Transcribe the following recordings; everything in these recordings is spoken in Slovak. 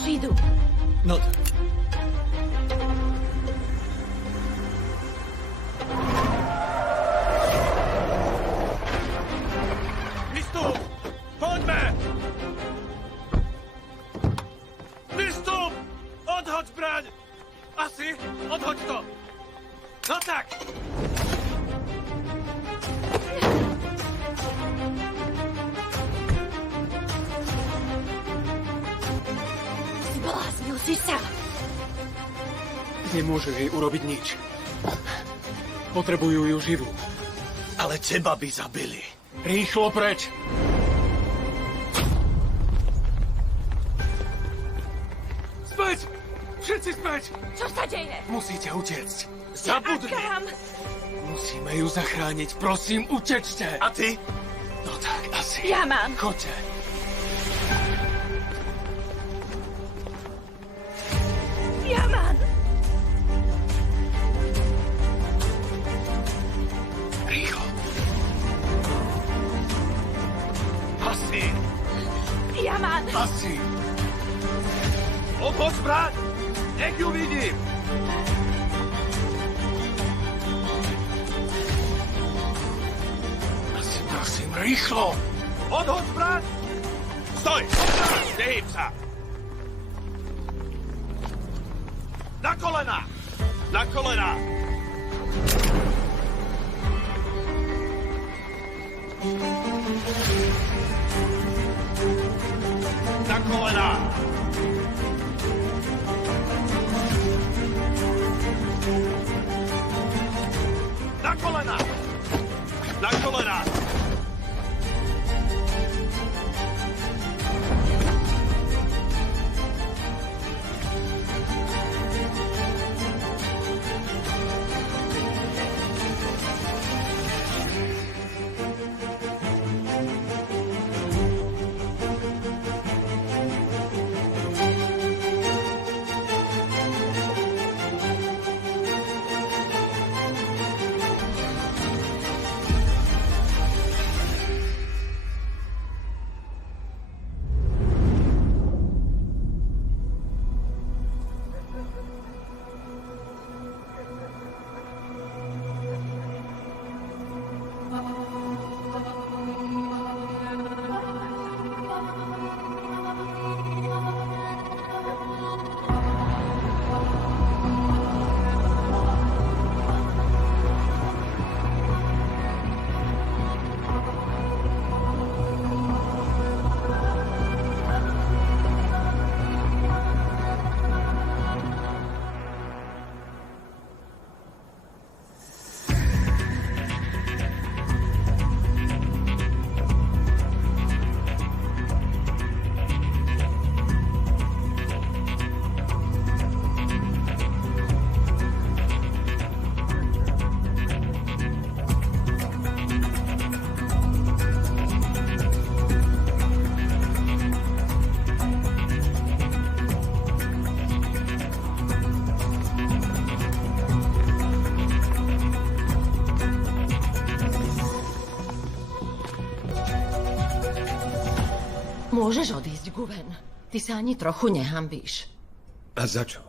Už idú. No... Vystup! Poďme! Vystup! Odhoď zbraň! Asi? Odhoď to! No tak! Zbláznil si sa. Nemôžu jej urobiť nič. Potrebujú ju živú. Ale teba by zabili. Rýchlo preč! Späť! Všetci späť! Čo sa deje? Musíte utiecť. Zabudni! Kam? Musíme ju zachrániť. Prosím, utečte! A ty? No tak, asi. Yaman! Choďte. Yaman! Rýchlo. Asi! Yaman! Asi. Odhoď zbraň! Nech ju vidím! Asi, prosím, rýchlo. Odhoď zbraň! Stoj! Nehyb sa! Na kolena! Na kolena! Na kolena! Na kolena! Na kolena! Môžeš odísť, Guven. Ty sa ani trochu nehambíš. A za čo?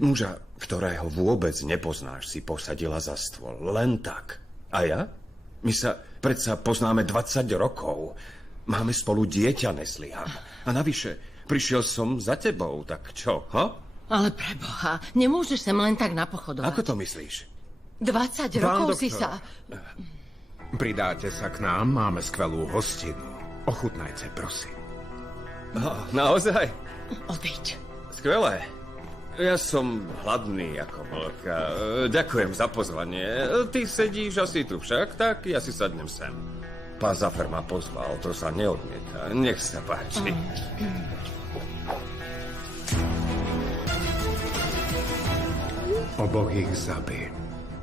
Muža, ktorého vôbec nepoznáš, si posadila za stôl. Len tak. A ja? My sa predsa poznáme 20 rokov. Máme spolu dieťa, nesliham. A navyše, prišiel som za tebou, tak čo, ha? Ale preboha, nemôžeš sem len tak napochodovať. Ako to myslíš? 20 rokov si sa... Pridáte sa k nám, máme skvelú hostinu. Ochutnajte, prosím. Naozaj? Odeď. Skvelé. Ja som hladný ako vlk. Ďakujem za pozvanie. Ty sedíš asi tu však, tak ja si sadnem sem. Pán Zafer ma pozval, to sa neodmieta. Nech sa páči. Oboch ich zabij.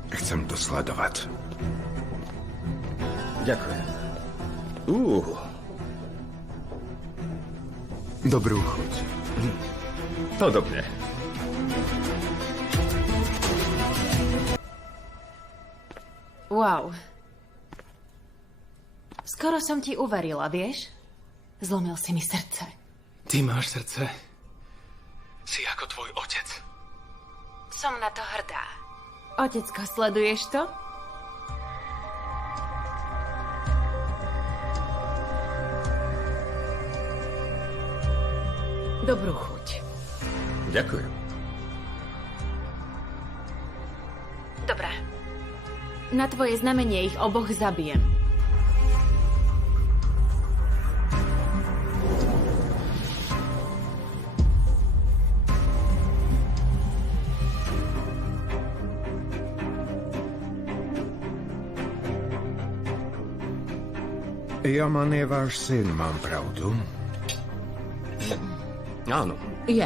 Chcem to sledovať. Ďakujem. Dobrú chuť. Podobne. Wow. Skoro som ti uverila, vieš? Zlomil si mi srdce. Ty máš srdce. tvoj otec. Som na to hrdá. Otecko, sleduješ to? Dobrú chuť. Ďakujem. Dobrá. Na tvoje znamenie ich oboch zabijem. Jaman je váš syn, mám pravdu? Áno, Je.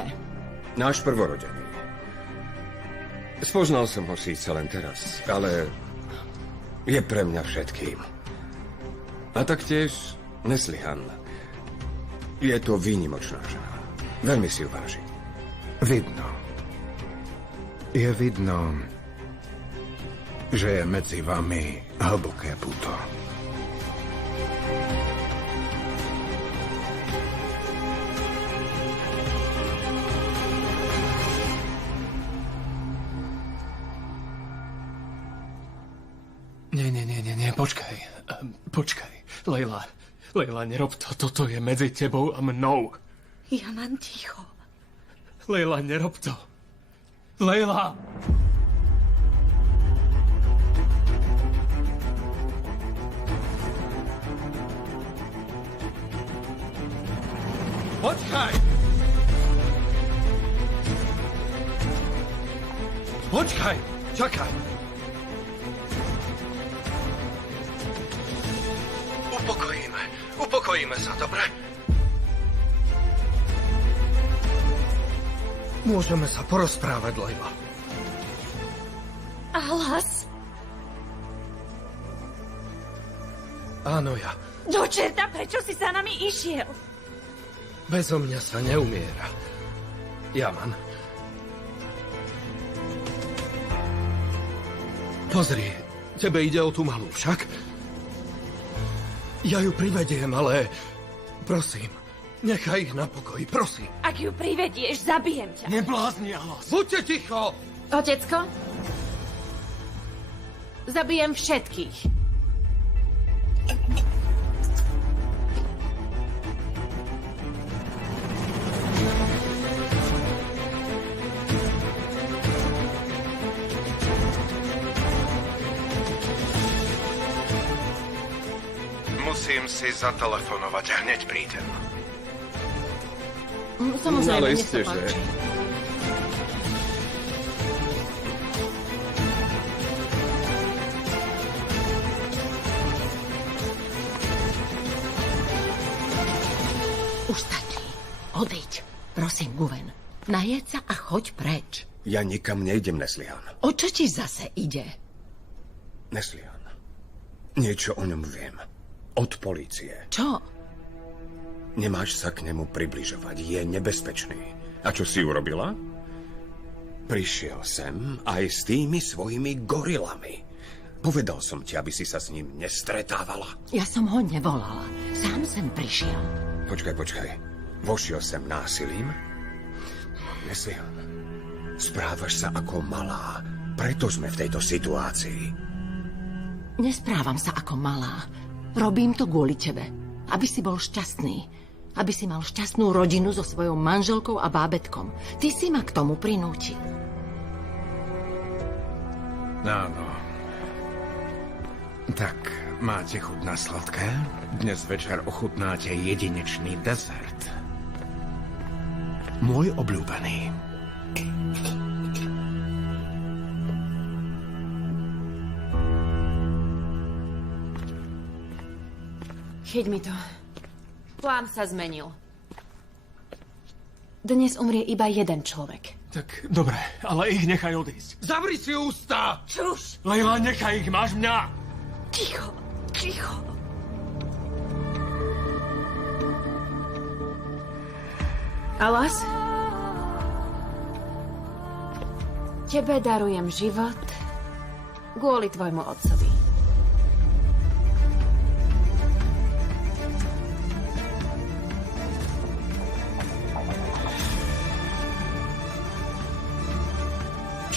náš prvorodený. Spoznal som ho síce len teraz, ale je pre mňa všetkým. A taktiež Neslihan. Je to výnimočná žena. Veľmi si ju vážim. Vidno. Je vidno, že je medzi vami hlboké puto. Nie, počkaj. Počkaj. Lejla, nerob to. Toto je medzi tebou a mnou. Jaman, ticho. Lejla, nerob to. Lejla! Počkaj! Počkaj! Čakaj! Upokojíme sa, dobre? Môžeme sa porozprávať, Lejla. Alas? Áno, ja. Do čerta, prečo si za nami išiel? Bezo mňa sa neumiera. Jaman. Pozri, tebe ide o tú malú, však? Ja ju privediem, ale prosím, nechaj ich na pokoji, prosím. Ak ju privedieš, zabijem ťa. Neblázni, Alas. Buďte ticho! Otecko? Zabijem všetkých. Musím si zatelefonovať a hneď prídem. Samozrejme, Ale nech isté, sa že? páči. Už stačí. Odíď. Prosím, Guven. Najed sa a choď preč. Ja nikam nejdem, Neslihan. O čo ti zase ide? Neslihan. Niečo o ňom viem. Od polície. Čo? Nemáš sa k nemu približovať. Je nebezpečný. A čo si urobila? Prišiel sem aj s tými svojimi gorilami. Povedal som ti, aby si sa s ním nestretávala. Ja som ho nevolala. Sám sem prišiel. Počkaj. Vošiel sem násilím? Neslihan. Správaš sa ako malá. Preto sme v tejto situácii. Nesprávam sa ako malá. Robím to kvôli tebe. Aby si bol šťastný. Aby si mal šťastnú rodinu so svojou manželkou a bábätkom. Ty si ma k tomu prinútil. Áno. Tak, máte chuť na sladké? Dnes večer ochutnáte jedinečný dezert. Môj obľúbený. Chyť mi to. Plán sa zmenil. Dnes umrie iba jeden človek. Tak, dobre, ale ich nechaj odísť. Zavri si ústa! Čuž! Lejla, nechaj ich, máš mňa! Ticho. Alas? Tebe darujem život kvôli tvojmu otcovi.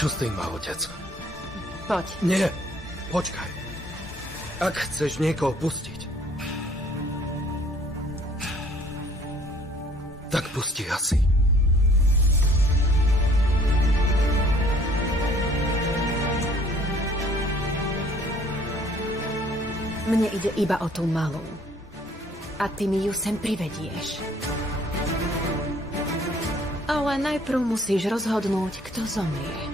Čo s tým má otec? Poď. Nie, počkaj. Ak chceš niekoho pustiť, tak pusti asi. Mne ide iba o tú malú. A ty mi ju sem privedieš. Ale najprv musíš rozhodnúť, kto zomrie.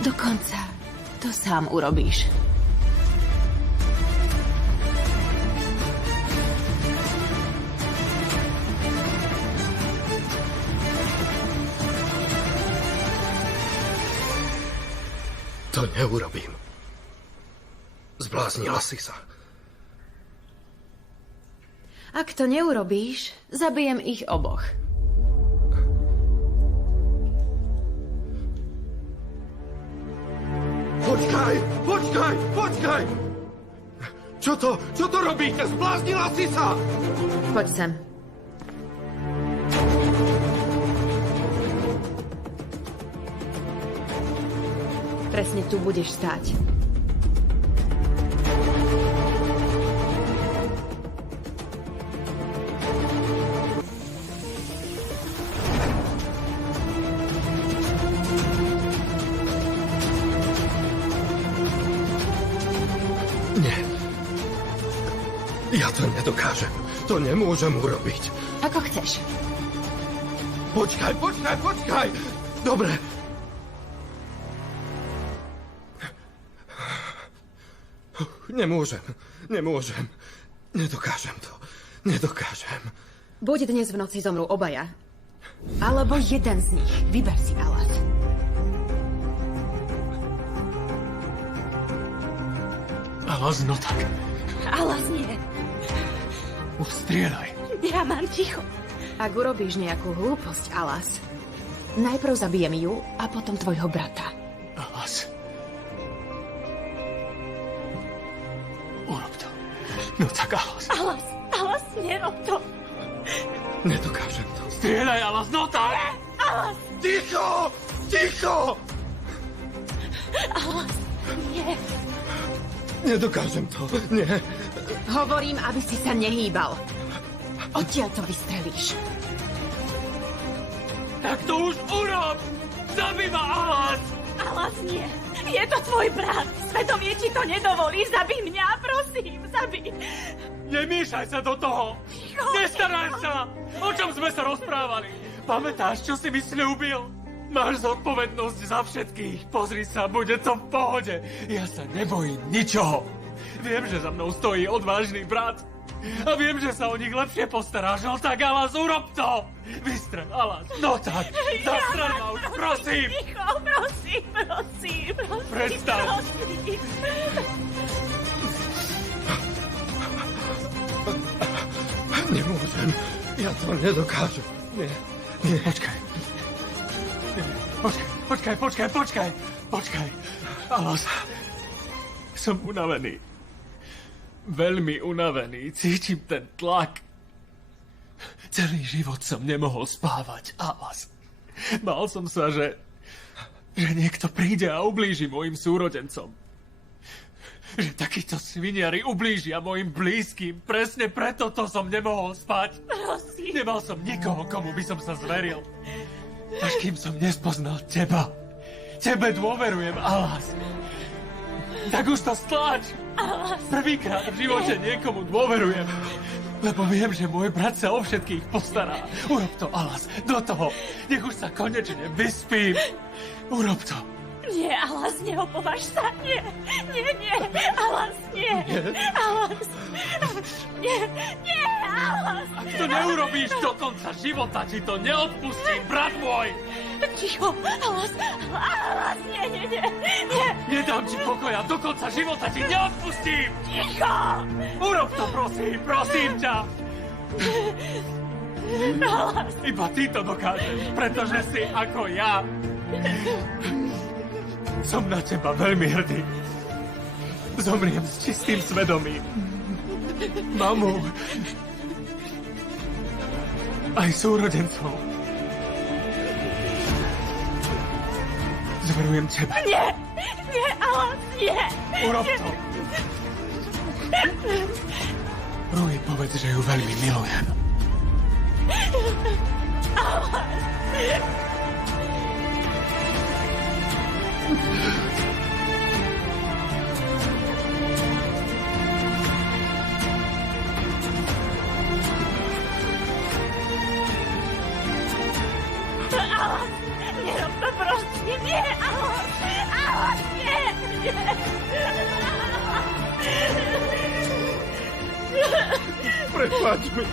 Dokonca to sám urobíš. To neurobím. Zbláznila si sa. Ak to neurobíš, zabijem ich oboch. Počkaj! Čo to robíte? Zbláznila si sa! Poď sem. Presne tu budeš stáť. Nie. Ja to nedokážem. To nemôžem urobiť. Ako chceš. Počkaj! Dobre. Nemôžem. Nedokážem. Buď dnes v noci zomrú obaja, alebo jeden z nich. Vyber si, Alas. Alas, no tak. Alas, nie. Už strieľaj. Diamant, ticho. Ak urobíš nejakú hlúposť, Alas, najprv zabijem ju a potom tvojho brata. Alas. Urob to. No tak, Alas. Alas, nerob to. Nedokážem to. Strieľaj, Alas, no tak! Alas, Ticho! Alas, nie. Nedokážem to. Nie. Hovorím, aby si sa nehýbal. Odtiaľ to vystrelíš. Tak to už urob! Zabij ma, Alas! Alas, nie. Je to tvoj brat. Svedomie ti to nedovolí. Zabij mňa, prosím, zabij. Nemiešaj sa do toho! Nestaraj sa! O čom sme sa rozprávali? Pamätáš, čo si mi sľúbil? Máš zodpovednosť za všetkých. Pozri sa, bude to v pohode. Ja sa nebojím ničoho. Viem, že za mnou stojí odvážny brat. A viem, že sa o nich lepšie postaráš. No tak, Alas, urob to! Vystrel, Alas. No tak, zastrel ma už, prosím! Ticho, prosím. Prestaň. Prosím. Nemôžem. Ja to nedokážem. Nie. Počkaj. Alas. Som unavený. Veľmi unavený. Cítim ten tlak. Celý život som nemohol spávať, Alas. Bál som sa, že niekto príde a ublíži mojim súrodencom. Že takíto sviniari ublížia mojim blízkym. Presne preto to som nemohol spať. Prosím. Nemal som nikoho, komu by som sa zveril. Až kým som nespoznal teba. Tebe dôverujem, Alas. Tak už to stlač. Alas. Prvýkrát v živote niekomu dôverujem. Lebo viem, že môj brat sa o všetkých postará. Urob to, Alas. Do toho. Nech už sa konečne vyspím. Urob to. Nie, Alas, neopováž sa. Nie. Alas, nie. Alas. Nie, Alas. Ak to neurobíš do konca života, ti to neodpustím, brat môj. Ticho, Alas, nie. Nedám ti pokoja, do konca života ti neodpustím. Ticho. Urob to, prosím ťa. Alas. Iba ty to dokážeš, pretože si ako ja. Som na teba veľmi hrdý. Zomriem s čistým svedomím. Mamu, aj súrodencov. Zverujem tebe. Nie, Alan, nie. Urob to. Rui, povedz, že ju veľmi milujem. Alan, nerob to, prosím, nie, Alan, nie. Prepáč mi.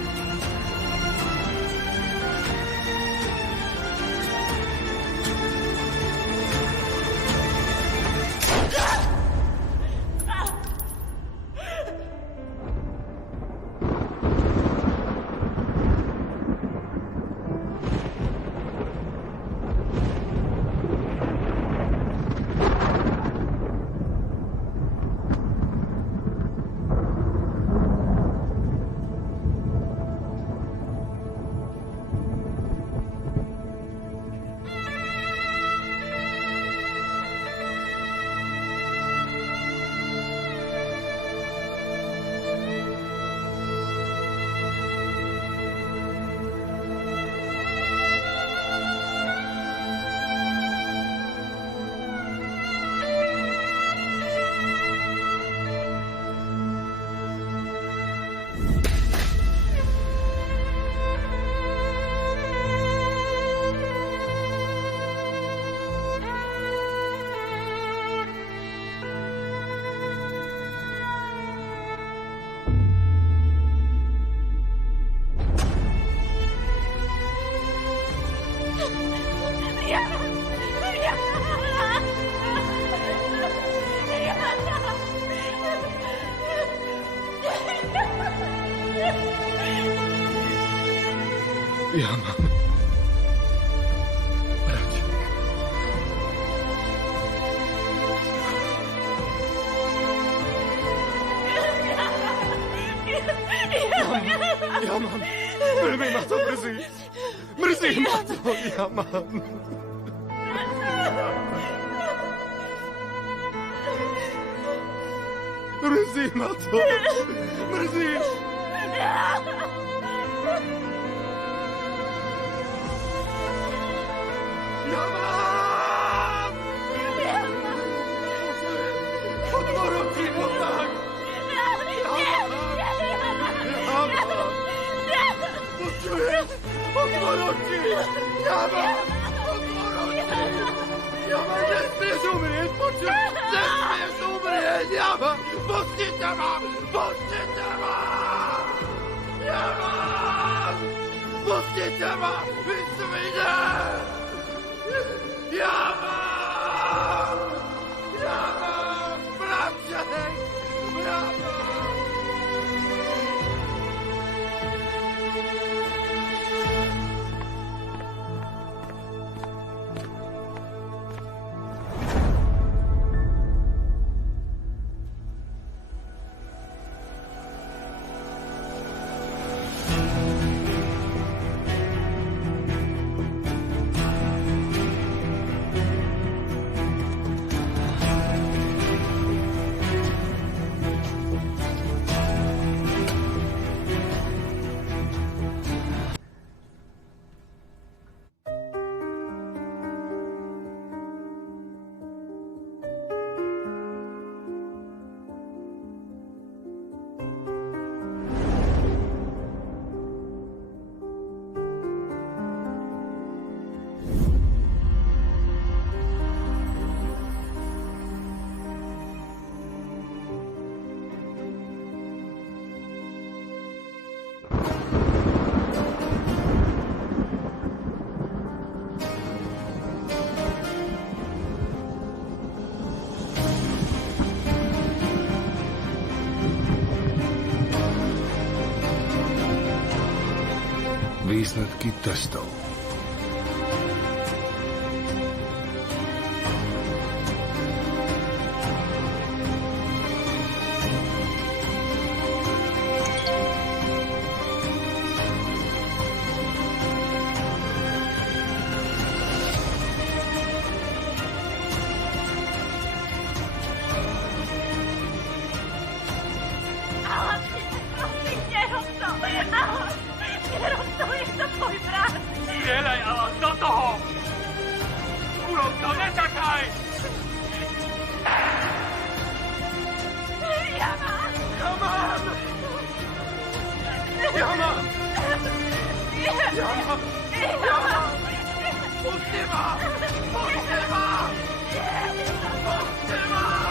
Ja mám braček. Ja mám. Veľmi ma to mrzí. Mrzí ma to. Ja mám. Mrzí ma to. Mrzí. Ja mám! Po 2 roky, no tak! Ja mám! Počuješ? Po 2 roky! Ja mám! Po 2 roky! Ja mám! Nesmieš umrieť, počuješ? Nesmieš umrieť! Ja mám! Pustite ma! Pustite ma! Ja mám! Pustite ma! Vy svine! Ja mám! Ja mám! Braček! Ja mám! Výsledky testov. tvoj brat. Strieľaj, Alas, do toho! Urob to, nečakaj! Jaman! Jaman! Jaman! Jaman! Jaman! Pusti ma! Pusti ma! Pusti ma! Jaman!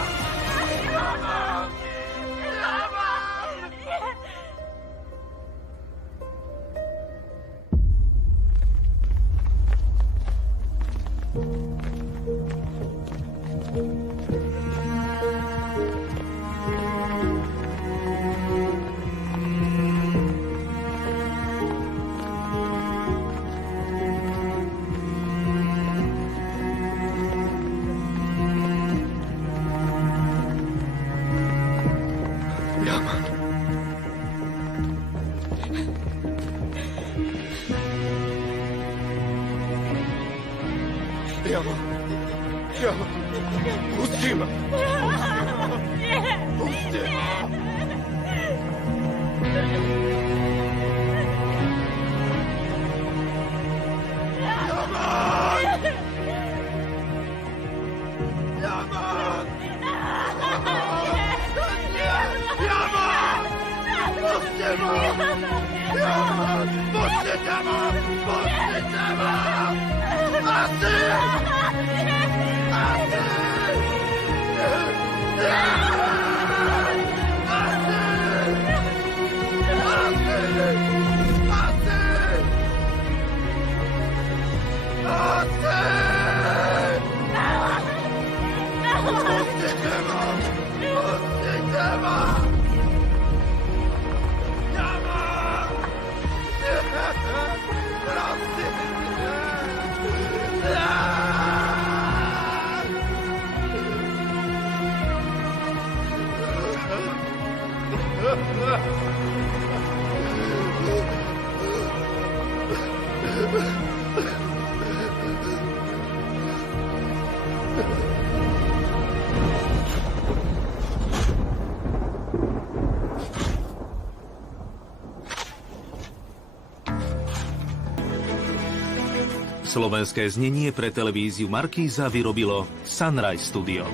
Jaman! Jaman! Jaman! Pusti ma! Pusti ma! Jaman! Jaman! Jaman! Pusti ma! Jaman! Pusti ma! Pusti ma! Asi! Slovenské znenie pre televíziu Markíza vyrobilo Sunrise Studio.